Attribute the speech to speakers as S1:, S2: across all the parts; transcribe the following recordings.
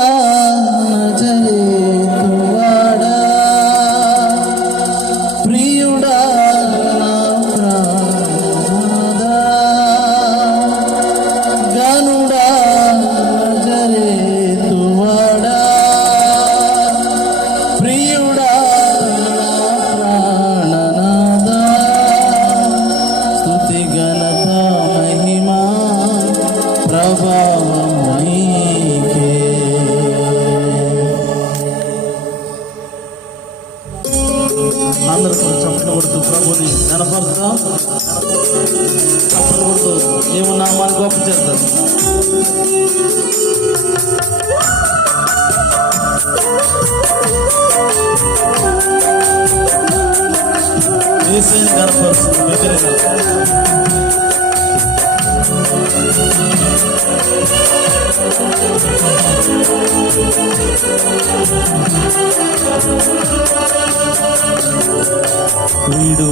S1: Oh. అందరూ చప్పట్లు కొడుతూ ప్రభుని కనపరుస్తాం చప్పట్లు కొడుతూ మేము నామాన్ని గొప్ప చేద్దాం ఏసైని కనపరుస్తుంది cálido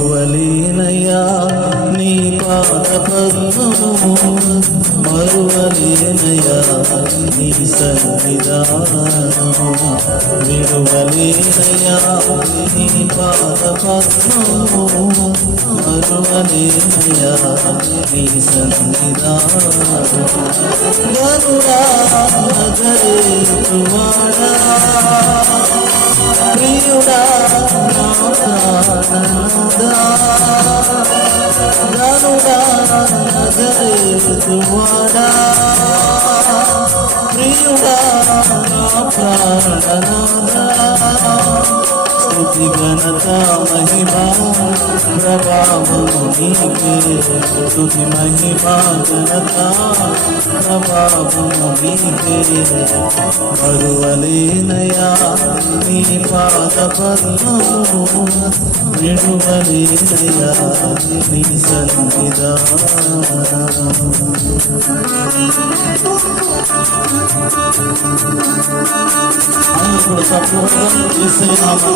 S1: పాద నీ సన్నిధానము ప్రియుడా నా ప్రాణనాదా గరుడా ప్రియుడా ప్రాణనాదా స్తుతి ఘనత మహిమ ప్రభావము నీకే స్తుతి మహిమ ఘనత ప్రభావము నీకే మరువలేనయా నీ పాద పద్మము విడువలేనయా నీ సన్నిధానము ఇప్పుడు సంపూర్ణం చేసే నామం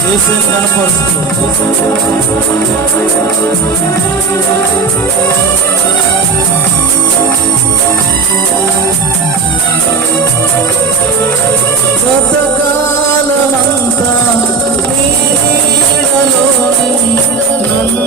S1: కనపడుతుంది గతకాలమంతా నీ నీడలోనే నన్ను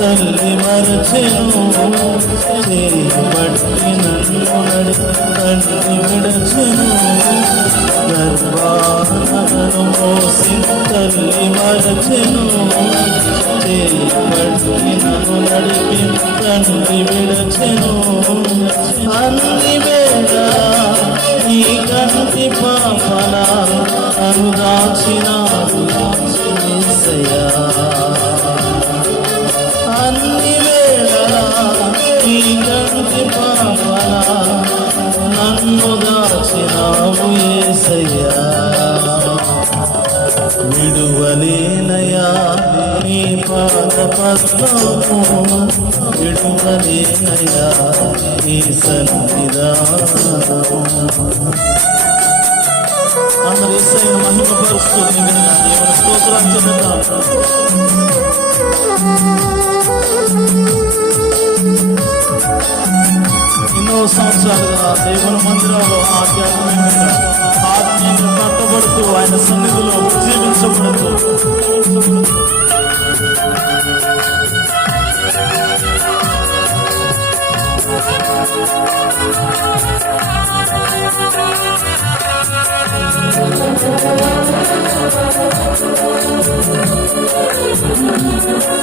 S1: నేను ఊహించలేను నీ తల్లి మరచెను చేపట్టి నన్ను నడి విడచెను. గర్భానను మోసి తల్లి మరచెను చేపట్టి నన్ను నడిపి తండ్రి విడచెను. అన్ని వేళ నీ కంటి పాపల అనుదాచినాడు సయా దాచినావు ఏసయ్యా విడువలేనయా నీ పాద పద్మము. విడువలేనయా నీ సన్నిధానము. అందరూ ఏసైన మహిమ పరుస్తూ నిండిన దేవుని స్తోత్రం చెందుతాం ఎన్నో సంవత్సరాలుగా దేవుని మందిరంలో ఆధ్యాత్మికంగా ఆత్మీయంగా కట్టబడుతూ ఆయన సన్నిధిలో జీవించబడుతూ you.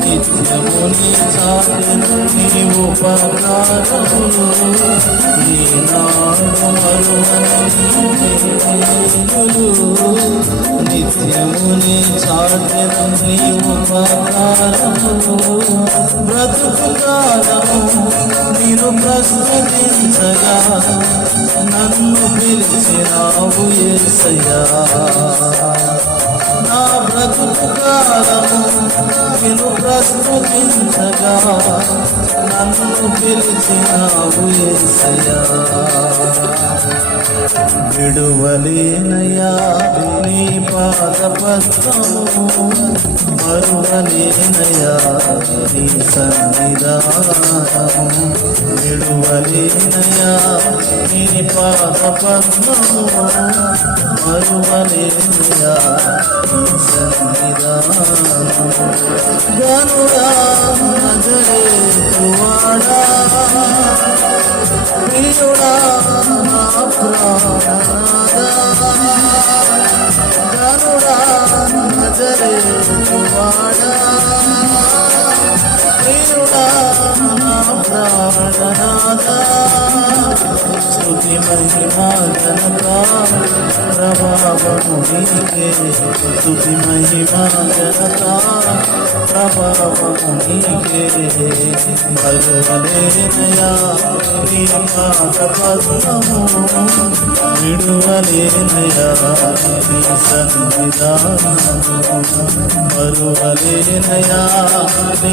S1: నిత్యముని చాటిన నీ ఉపకారములు ఈనాడు మరువని నిత్యముని చాటిన నీ ఉపకారములు బ్రతుకు కాలము నేను నన్ను పిలిచినావు ఏసయ్యా నా కాలము నేను ప్రస్తుతించగా నన్ను పిలిచినావు ఏసయ్యా. విడువలేనయా నీ పాదపస్తము మరువలేనయా నీ సన్నిధానము. విడువలేనయా నీ పాదపస్తము మరువలేనయా నీ సన్నిధానము గనుడా నజరేతువాడా ప్రియుడా నా ప్రాణనాదా గనుడా నజరేతువాడా ప్రియుడా నా ప్రాణనాదా స్తుతి మహిమా ఘనత ప్రభావము నీకే స్తుతి మహిమా ఘనత ప్రభావము నీకే మరువలేనయా నీ పాద పద్మము విడువలేనయా నీ సన్నిధానము మరువలేనయా నీ